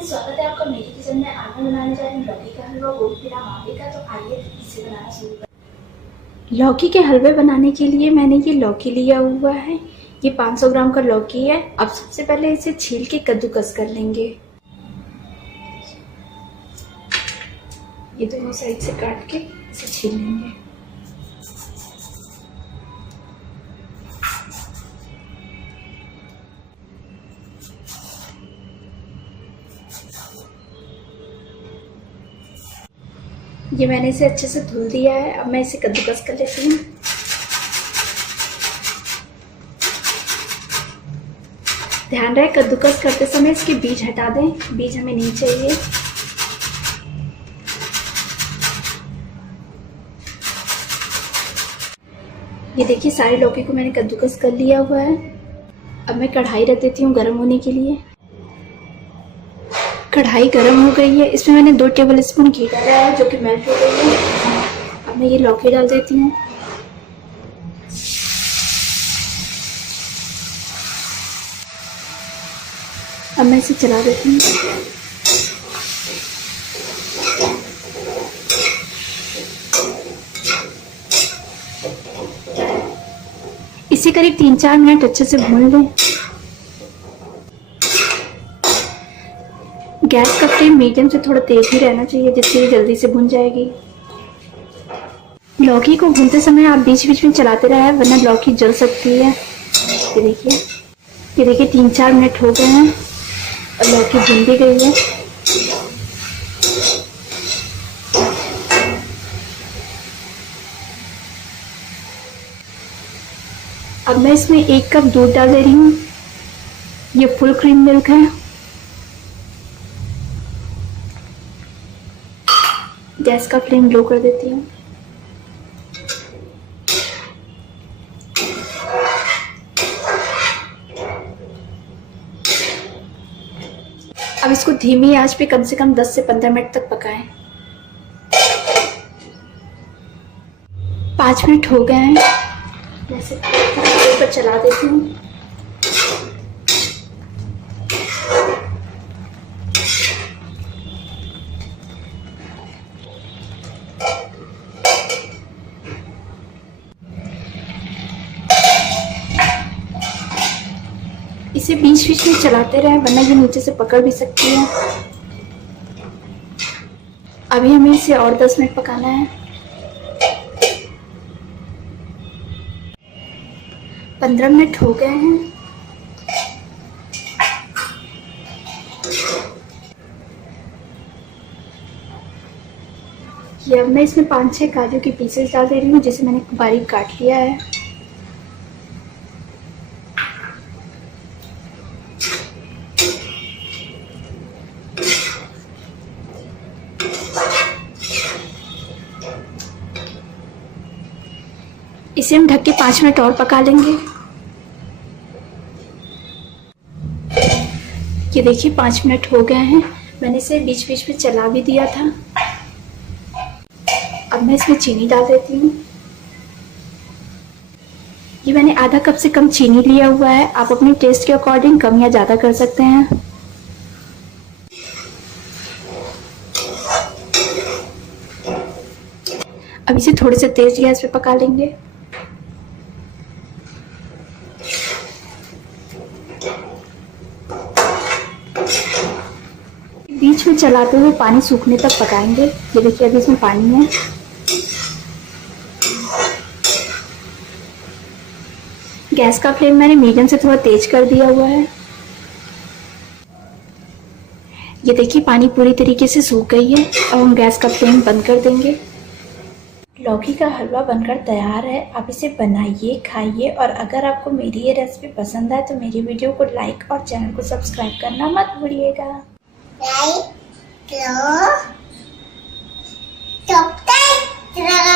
Friends, स्वागत है आपका मेरी किचन में। आज मैं बनाने जा रही हूँ लौकी का हलवा गोलपीरा मावे का। तो आइए इसे बनाना शुरू करें। लौकी के हलवे बनाने के लिए मैंने ये लौकी लिया हुआ है। ये 500 ग्राम का लौकी है। अब सबसे पहले इसे छील के कद्दूकस कर लेंगे। ये दोनों साइड से काट के इसे छील लेंगे। ये मैंने इसे अच्छे से धुल दिया है। अब मैं इसे कद्दूकस कर लेती हूँ। ध्यान रहे कद्दूकस करते समय इसके बीज हटा दें, बीज हमें नहीं चाहिए। ये देखिए सारी लौकी को मैंने कद्दूकस कर लिया हुआ है। अब मैं कढ़ाई रख देती हूँ गर्म होने के लिए। कढ़ाई गर्म हो गई है। इसमें मैंने 2 टेबल स्पून घी डाला है जो कि मेल्ट हो गई है। अब मैं ये लौकी डाल देती हूँ। अब मैं इसे चला देती हूँ। इसे करीब 3-4 मिनट अच्छे से भून लें। गैस का फ्लेम मीडियम से थोड़ा तेज ही रहना चाहिए जिससे ये जल्दी से भुन जाएगी। लौकी को भूनते समय आप बीच बीच में चलाते रहे वरना लौकी जल सकती है। ये देखिए 3-4 मिनट हो गए हैं और लौकी भुन भी गई है। अब मैं इसमें 1 कप दूध डाल दे रही हूँ। ये फुल क्रीम मिल्क है। गैस का फ्लेम लो कर देती हूँ। अब इसको धीमी आंच पे कम से कम 10 से 15 मिनट तक पकाएं। 5 मिनट हो गए हैं। जैसे ऊपर चला देती हूँ। इसे बीच बीच में चलाते रहे वरना ये नीचे से पकड़ भी सकती है। अभी हमें इसे और 10 मिनट पकाना है। 15 मिनट हो गए हैं। ये अब मैं इसमें 5-6 काजू के पीसेस डाल दे रही हूँ जिसे मैंने बारीक काट लिया है। इसे हम ढक के 5 मिनट और पका लेंगे। ये देखिए 5 मिनट हो गए हैं। मैंने इसे बीच बीच में चला भी दिया था। अब मैं इसमें चीनी डाल देती हूँ। ये मैंने आधा कप से कम चीनी लिया हुआ है। आप अपने टेस्ट के अकॉर्डिंग कम या ज़्यादा कर सकते हैं। अब इसे थोड़े से तेज गैस पे पका लेंगे। बीच में चलाते हुए पानी सूखने तक पकाएंगे। ये देखिए अभी इसमें पानी है। गैस का फ्लेम मैंने मीडियम से थोड़ा तेज कर दिया हुआ है। ये देखिए पानी पूरी तरीके से सूख गई है। अब हम गैस का फ्लेम बंद कर देंगे। लौकी का हलवा बनकर तैयार है। आप इसे बनाइए, खाइए और अगर आपको मेरी ये रेसिपी पसंद आए तो मेरी वीडियो को लाइक और चैनल को सब्सक्राइब करना मत भूलिएगा। लाइक करो, सब्सक्राइब करो।